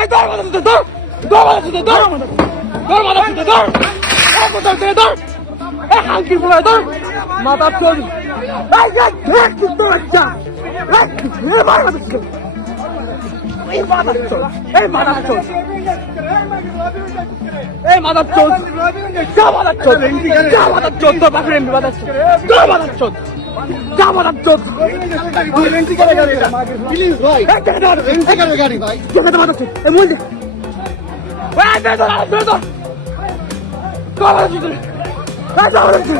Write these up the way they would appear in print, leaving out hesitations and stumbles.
এই ধর মাথা তুই ধর ধর মাথা তুই ধর ধর মাথা তুই ধর এই মাথা তুই ধর এই হাঙ্কি ফুলা ধর মাথা চল এই দেখ তুই তো আচ্ছা এই মার মাথা চল এই মাথা চল এই মাথা চল এই মাথা চল যা মাথা চল যা মাথা চল তোর বাপের এমপি মাথা চল তোর মাথা চল যা মাথা চল এন্ট্রি করে গাড়ি প্লিজ ভাই এন্ট্রি করে গাড়ি ভাই যেখানে মাথা চল এই মুল দে ওই দে ধর ধর ধর তোর মাথা চল এই যা মাথা চল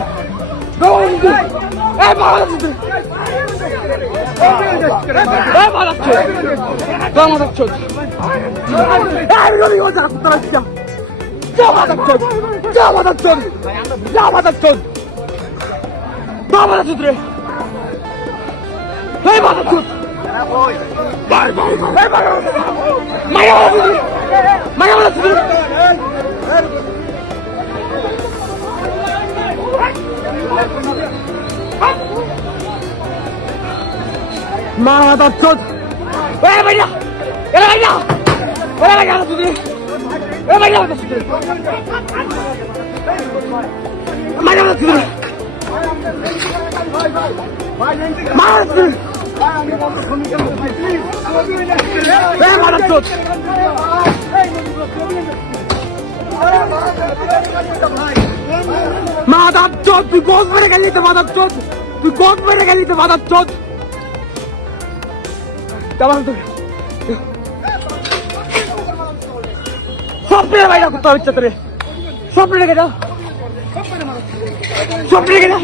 এই মাথা চল এই মাথা চল তোর মাথা চল এই রবি ও যা তোর আচ্ছা যা মাথা চল যা মাথা চল যা মাথা চল যা মাথা চল রে এই মাথা চল বাই বাই বাই মায়া মায়া মাথা চল মাথা চল এই ভাইয়া এরা ভাইয়া এরা ভাইয়া তুই এ ভাইয়া মাথা চল মায়া মাথা চল মাথা চল এই মাথা চল মাথা চল তুই গোল মেরে গেলি তো মাথা চল তুই গোল মেরে গেলি তো মাথা চল কেমন তুই সব প্লেয়ার বাইরে করতে হচ্ছে তোরে সব প্লেয়ার রেখে যাও সব প্লেয়ার রেখে যাও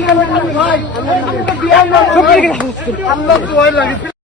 সব প্লেয়ার রেখে যাও